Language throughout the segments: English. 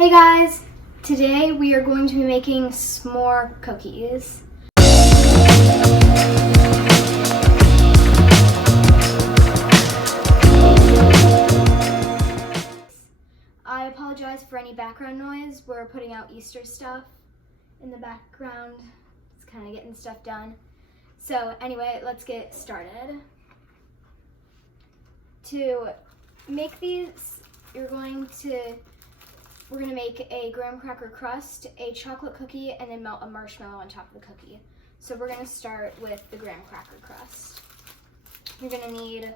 Hey guys, today we are going to be making s'more cookies. I apologize for any background noise. We're putting out Easter stuff in the background. It's kind of getting stuff done. So anyway, let's get started. To make these, we're going to make a graham cracker crust, a chocolate cookie, and then melt a marshmallow on top of the cookie. So we're going to start with the graham cracker crust. You're going to need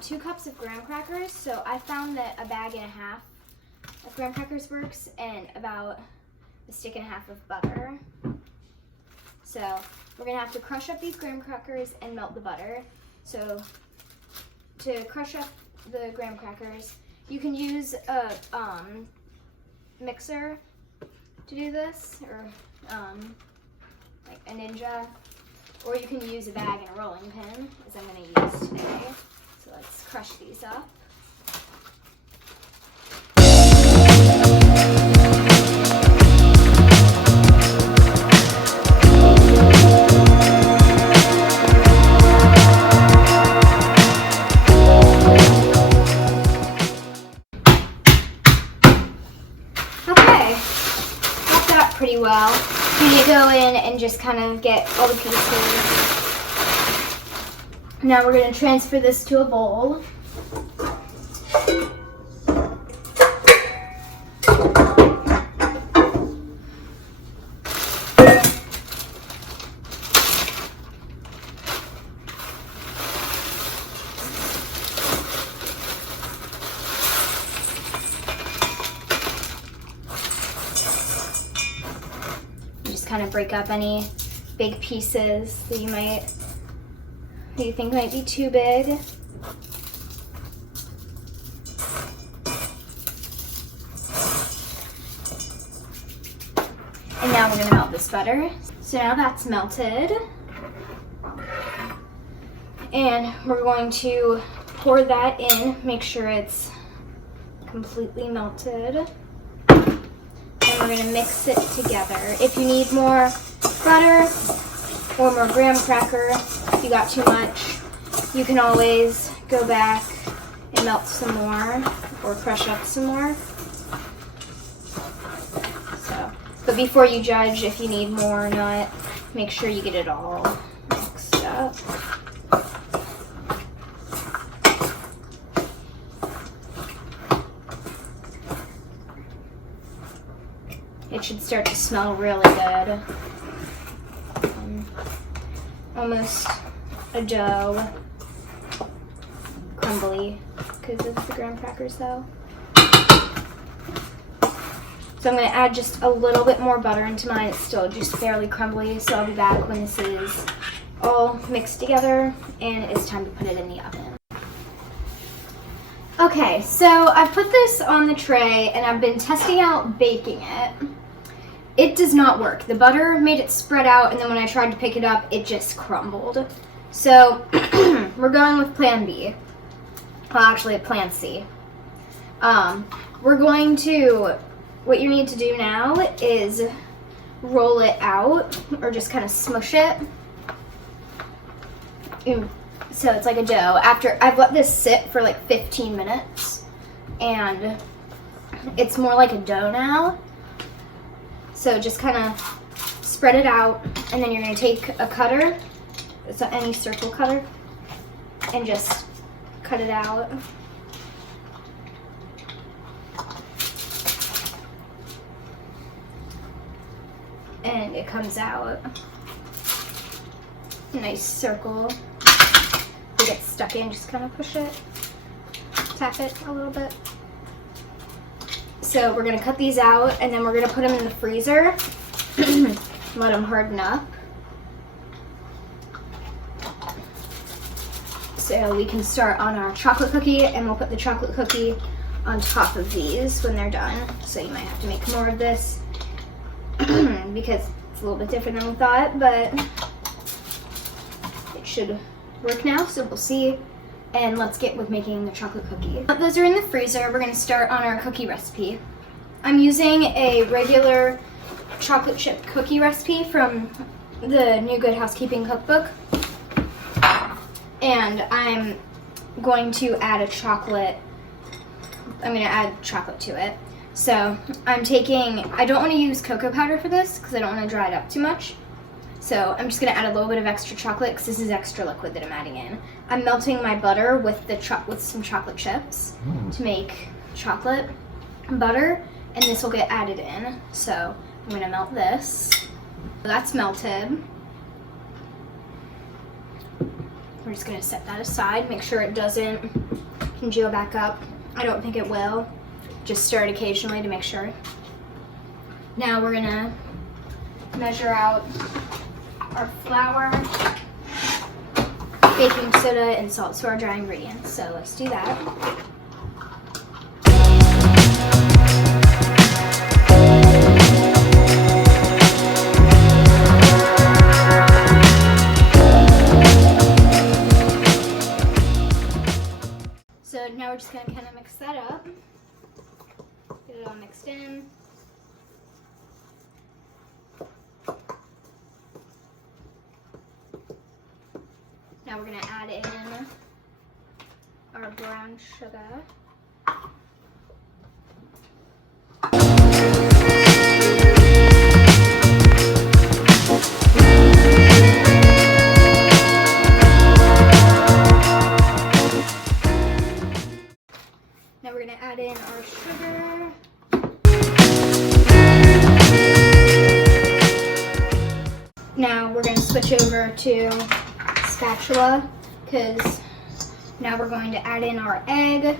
2 cups of graham crackers. So I found that a bag and a half of graham crackers works, and about a stick and a half of butter. So we're going to have to crush up these graham crackers and melt the butter. So to crush up the graham crackers, you can use a mixer to do this, or like a Ninja, or you can use a bag and a rolling pin, as I'm going to use today. So let's crush these up. Pretty well. You need to go in and just kind of get all the pieces. Now we're going to transfer this to a bowl. Kind of break up any big pieces that you think might be too big. And now we're going to melt this butter. So now that's melted. And we're going to pour that in, make sure it's completely melted. We're going to mix it together. If you need more butter or more graham cracker, if you got too much, you can always go back and melt some more or crush up some more. But before you judge if you need more or not, make sure you get it all mixed up. It should start to smell really good. Almost a dough. Crumbly because of the graham crackers though. So I'm going to add just a little bit more butter into mine. It's still just fairly crumbly, so I'll be back when this is all mixed together and it's time to put it in the oven. Okay, so I've put this on the tray and I've been testing out baking it. It does not work. The butter made it spread out, and then when I tried to pick it up, it just crumbled. So we're going with plan B. Well, actually, plan C. What you need to do now is roll it out, or just kind of smush it. So it's like a dough. After I've let this sit for like 15 minutes, and it's more like a dough now. So just kind of spread it out, and then you're going to take a cutter, so any circle cutter, and just cut it out. And it comes out a nice circle. If it gets stuck in, just kind of push it, tap it a little bit. So we're going to cut these out, and then we're going to put them in the freezer, let them harden up. So we can start on our chocolate cookie, and we'll put the chocolate cookie on top of these when they're done. So you might have to make more of this because it's a little bit different than we thought, but it should work now, so we'll see. And let's get with making the chocolate cookie. Those are in the freezer. We're going to start on our cookie recipe. I'm using a regular chocolate chip cookie recipe from the New Good Housekeeping cookbook. And I'm going to add I'm going to add chocolate to it. So I don't want to use cocoa powder for this because I don't want to dry it up too much. So I'm just going to add a little bit of extra chocolate because this is extra liquid that I'm adding in. I'm melting my butter with some chocolate chips to make chocolate butter, and this will get added in. So I'm going to melt this. That's melted. We're just going to set that aside, make sure it doesn't congeal back up. I don't think it will. Just stir it occasionally to make sure. Now we're going to measure out our flour, baking soda, and salt, so our dry ingredients. So let's do that. So now we're just going to kind of mix that up. Get it all mixed in. Now we're going to add in our brown sugar. Now we're going to add in our sugar. Now we're going to switch over to spatula because now we're going to add in our egg.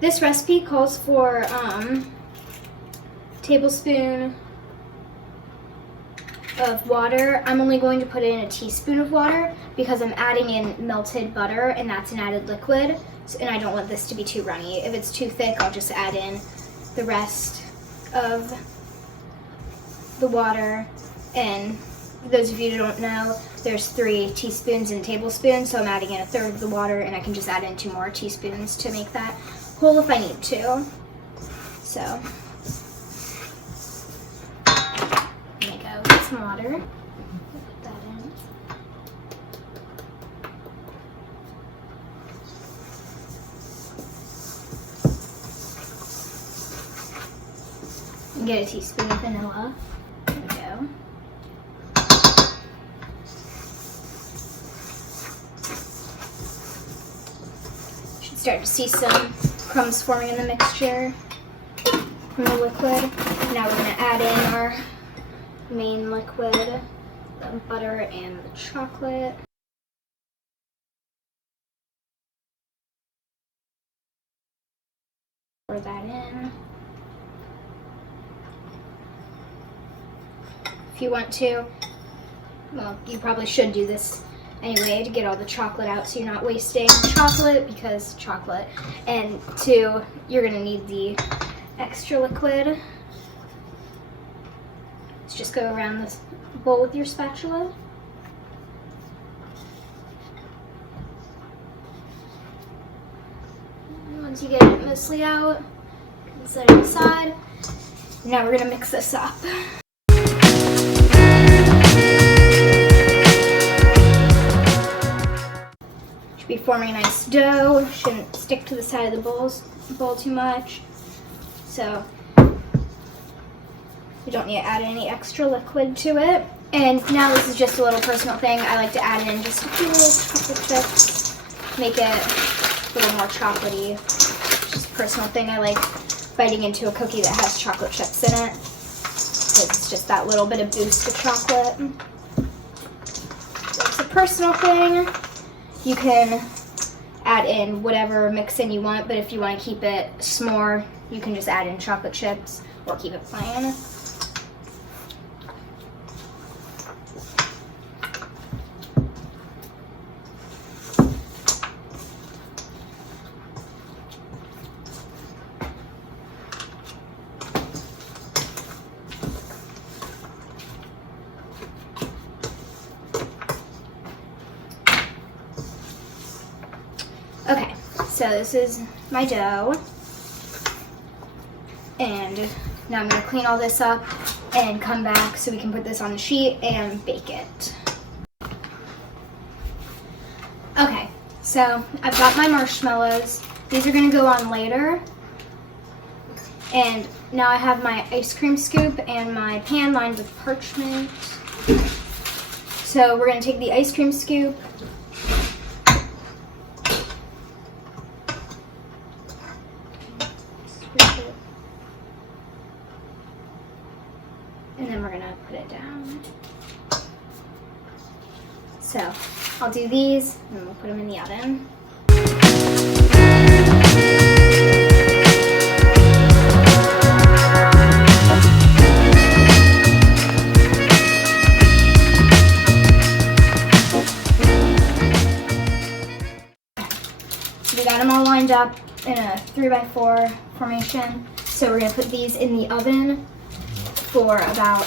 This recipe calls for tablespoon of water. I'm only going to put in a teaspoon of water because I'm adding in melted butter, and that's an added liquid, and I don't want this to be too runny. If it's too thick, I'll just add in the rest of the water. And those of you who don't know, there's 3 teaspoons in a tablespoon, so I'm adding in a third of the water, and I can just add in 2 more teaspoons to make that whole if I need to. So there you go, get some water. Put that in. And get a teaspoon of vanilla. There we go. Should start to see some crumbs forming in the mixture from the liquid. Now we're going to add in our main liquid, the butter and the chocolate. Pour that in. If you want to, well, you probably should do this anyway to get all the chocolate out so you're not wasting chocolate, because chocolate. And 2, you're going to need the extra liquid. Let's just go around this bowl with your spatula. And once you get it mostly out, you can set it aside. Now we're going to mix this up. Be forming a nice dough. Shouldn't stick to the side of the bowl too much. So we don't need to add any extra liquid to it. And now this is just a little personal thing. I like to add in just a few little chocolate chips, make it a little more chocolatey. Just a personal thing. I like biting into a cookie that has chocolate chips in it. It's just that little bit of boost of chocolate. So it's a personal thing. You can add in whatever mix-in you want, but if you want to keep it s'more, you can just add in chocolate chips or keep it plain. Okay, So this is my dough. And now I'm gonna clean all this up and come back so we can put this on the sheet and bake it. Okay, so I've got my marshmallows. These are gonna go on later. And now I have my ice cream scoop and my pan lined with parchment. So we're gonna take the ice cream scoop. And then we're gonna put it down. So I'll do these and then we'll put them in the oven. So we got them all lined up in a 3x4 formation. So we're gonna put these in the oven for about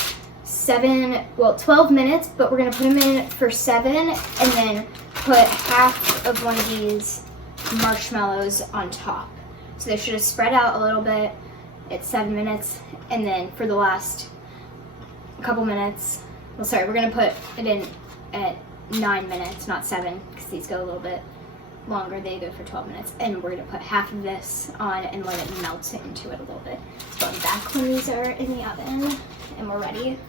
12 minutes, but we're gonna put them in for 7 and then put half of one of these marshmallows on top. So they should have spread out a little bit at 7 minutes, and then for the last couple minutes, well, sorry, we're gonna put it in at 9 minutes, not 7, because these go a little bit longer. They go for 12 minutes, and we're gonna put half of this on and let it melt into it a little bit. So I'm back when these are in the oven and we're ready.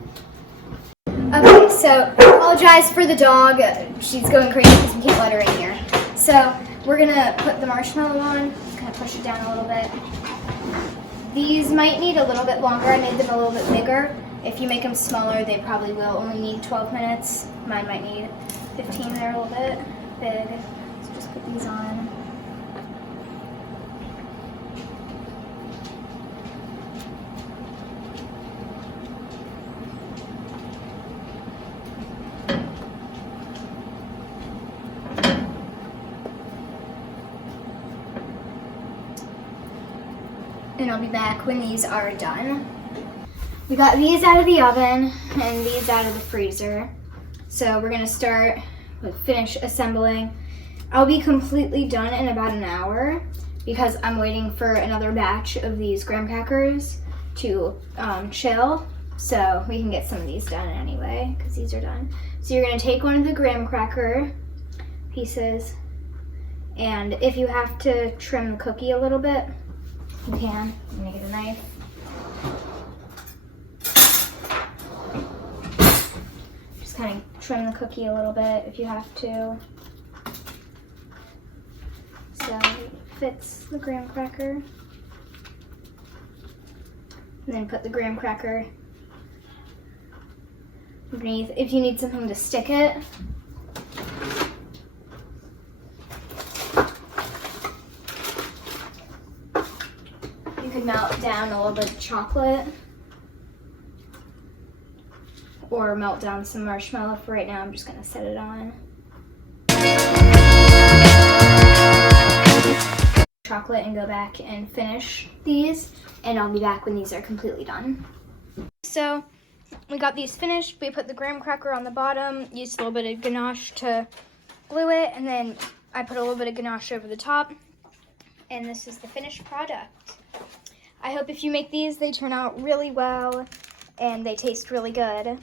Okay, so I apologize for the dog. She's going crazy because we can't let her in here. So we're gonna put the marshmallow on, just kind of push it down a little bit. These might need a little bit longer. I made them a little bit bigger. If you make them smaller, they probably will only need 12 minutes. Mine might need 15. They're a little bit big. So just put these on. And I'll be back when these are done. We got these out of the oven and these out of the freezer. So we're gonna start with finish assembling. I'll be completely done in about an hour because I'm waiting for another batch of these graham crackers to chill, so we can get some of these done anyway because these are done. So you're gonna take one of the graham cracker pieces, and if you have to trim the cookie a little bit, you can. I'm gonna get a knife. Just kind of trim the cookie a little bit if you have to. So it fits the graham cracker. And then put the graham cracker underneath. If you need something to stick it, you could melt down a little bit of chocolate or melt down some marshmallow. For right now, I'm just gonna set it on. Chocolate and go back and finish these, and I'll be back when these are completely done. So we got these finished. We put the graham cracker on the bottom, used a little bit of ganache to glue it, and then I put a little bit of ganache over the top, and this is the finished product. I hope if you make these, they turn out really well and they taste really good.